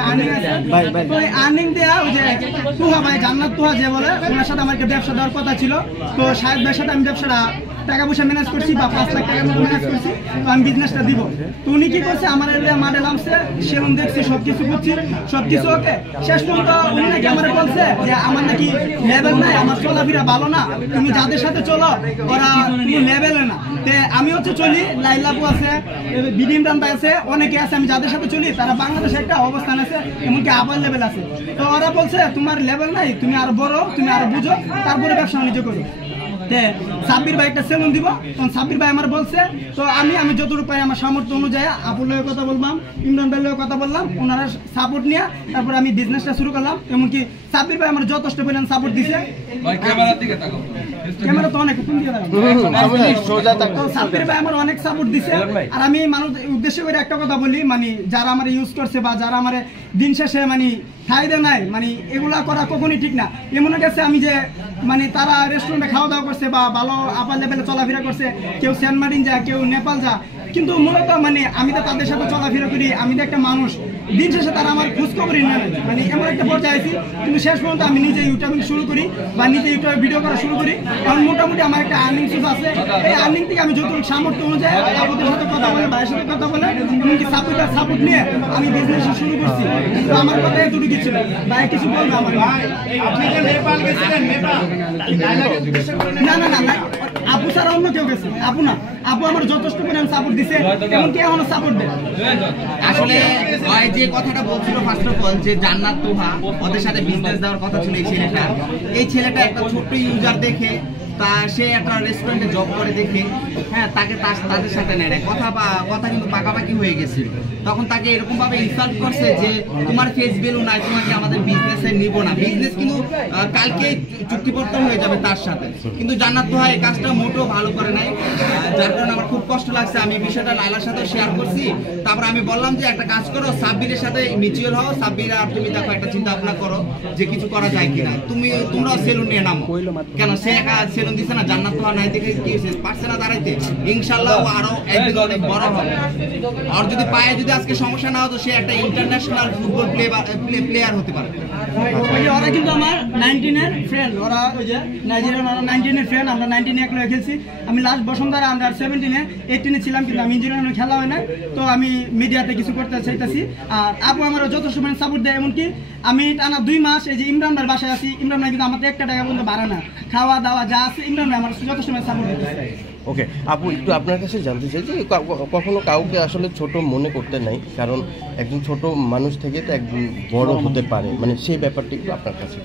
একটা আর্নিং আছে, তো এই আর্নিং দেওয়া ওই যে তুহা ভাই জান্নাত তুহা যে বলে ওনার সাথে আমার একটা ব্যবসা দেওয়ার কথা ছিল। তো শাহেদ ভাইয়ের সাথে আমি ব্যবসাটা টাকা পয়সা ম্যানেজ করছি বা 5 লাখ টাকা মতো ম্যানেজ করছি, তো আমি বিজনেসটা দিব। তো উনি কি করছে আমার মাডেল নামছে, সেলুন দেখছি, সবকিছু করছি, সবকিছু ওকে। শেষ পর্যন্ত উনি নাকি আমার বলছে যে আমার নাকি লেভেল নাই, আমার চলাফেরা ভালো না, তুমি যাদের সাথে চলো ওরা কোনো লেভেলে না। তে আমি হচ্ছে চলি, লাইলাপু আছে, বিডি ইমরান ভাই আছে, অনেকে আছে, আমি যাদের সাথে চলি তারা বাংলাদেশে একটা অবস্থান আছে, এমনকি আপার লেভেল আছে। তো ওরা বলছে তোমার লেভেল নাই, তুমি আরো বড়, তুমি আরো বুঝো, তারপরে ব্যবসা বাণিজ্য করো। সাব্বির ভাই একটা সেলুন দিব, তখন সাব্বির ভাই আমার বলছে, তো আমি যতটুকু পাই আমার সামর্থ্য অনুযায়ী আপুর লয়ে কথা বললাম, ইমরান ভাইয়ের লয়ে কথা বললাম, ওনারা সাপোর্ট নিয়ে তারপর আমি বিজনেসটা শুরু করলাম। এমনকি সাব্বির ভাই আমার যথেষ্ট পরিমাণ সাপোর্ট দিছে। ক্যামেরা তো অনেক সাব্বির ভাই আমার অনেক সাপোর্ট দিছে। আর আমি মানুষ উদ্দেশ্য করে একটা কথা বলি, মানে যারা আমার ইউজ করছে বা যারা আমার দিন শেষে মানে ফায়দা নাই, মানে এগুলা করা কখনই ঠিক না। এমন গেছে আমি যে মানে তারা রেস্টুরেন্টে খাওয়া দাওয়া করছে বা ভালো আপার লেভেলে চলাফেরা করছে, কেউ সেন্ট মার্টিন যা, কেউ নেপাল যা, কিন্তু মূলত মানে আমি তো তাদের সাথে চলাফেরা করি, আমি তো একটা মানুষ, দিন শেষে তারা আমার খোঁজ খবরই নেয়, মানে এমন একটা পর্যায়ে আছি। কিন্তু শেষ পর্যন্ত আমি নিজে ইউটিউবিং শুরু করি বা নিজে ইউটিউবে ভিডিও করা শুরু করি, কারণ মোটামুটি আমার একটা আর্নিং সোর্স আছে। এই আর্নিং থেকে আমি যতটুকু সামর্থ্য অনুযায়ী আপনাদের সাথে কথা বলে, ভাইয়ের সাথে কথা বলে, এমনকি সাপোর্ট নিয়ে আমি বিজনেস শুরু করছি। তো আমার কথা এতটুকু ছিল, ভাই কিছু বলবে আমার? না না না, আপু ছাড়া অন্য কেউ গেছে, আপু না, আপু আমার যথেষ্ট পরিমাণ সাপোর্ট দিছে, এমনকি এখনো সাপোর্ট দেয়। আসলে ভাই যে কথাটা বলছিল ফার্স্ট অফ অল, যে জান্নাত তুহা ওদের সাথে বিজনেস দেওয়ার কথা ছিল, এই ছেলেটা একটা ছোট্ট ইউজার দেখে, তা সে একটা রেস্টুরেন্টে জব করে দেখে, হ্যাঁ, তাকে তাদের সাথে নেয় কথা কিন্তু পাকাপাকি হয়ে গেছিল। তখন তাকে এরকম ভাবে ইনসাল্ট করছে যে তোমার ফেস ভ্যালু নাই, তোমাকে আমাদের বিজনেসে নিব না, বিজনেস কিন্তু কালকে চুক্তিপত্র হয়ে যাবে তার সাথে। কিন্তু জান্নাত তুহা এই কাজটা মোটেও ভালো করে নাই, যার কারণে আমার খুব কষ্ট লাগছে। আমি বিষয়টা লাইলার সাথে শেয়ার করছি। তারপর আমি বললাম যে একটা কাজ করো, সাব্বিরের সাথে মিউচুয়াল হও, সাব্বির আর তুমি দেখো একটা চিন্তা ভাবনা করো যে কিছু করা যায় কিনা, তোমরাও সেলুন নিয়ে নামো। কেন সে একা সেলুন দিছে না, জান্নাত তুহা নাই দেখে কি হয়েছে, পারছে না দাঁড়াইতে, ইনশাল্লাহ আরো একদিন অনেক বড় হবে। আর যদি পায়ে যদি আজকে সমস্যা না হতো, সে একটা ইন্টারন্যাশনাল ফুটবল প্লেয়ার হতে পারে। ওরা কিন্তু আমার 19 এর ফ্রেন্ড, ওরা ওই যে নাইজেরিয়ান 19 এর ফ্রেন্ড, আমরা 19 একলা খেলছি। আমি লাস্ট বসুন্ধরা আন্ডার 17 18 এ ছিলাম, কিন্তু আমি ইঞ্জিনিয়ারিং খেলা হয় না। তো আমি মিডিয়াতে কিছু করতে চাইতেছি, আর আপু আমার যথেষ্ট সাপোর্ট দেয়। এমনকি আমি টানা 2 মাস এই যে ইমরান ভাইয়ের বাসায় আছি, ইমরান ভাই কিন্তু আমাদের 1 টাকা পর্যন্ত ভাড়া না, খাওয়া দাওয়া যা আছে ইমরান ভাই আমার যথেষ্ট সাপোর্ট দিচ্ছে। ওকে আপু, একটু আপনার কাছে জানতে চাই যে কখনো কাউকে আসলে ছোট মনে করতে নাই, কারণ একজন ছোট মানুষ থেকে তো একজন বড় হতে পারে, মানে সেই ব্যাপারটা একটু আপনার কাছে।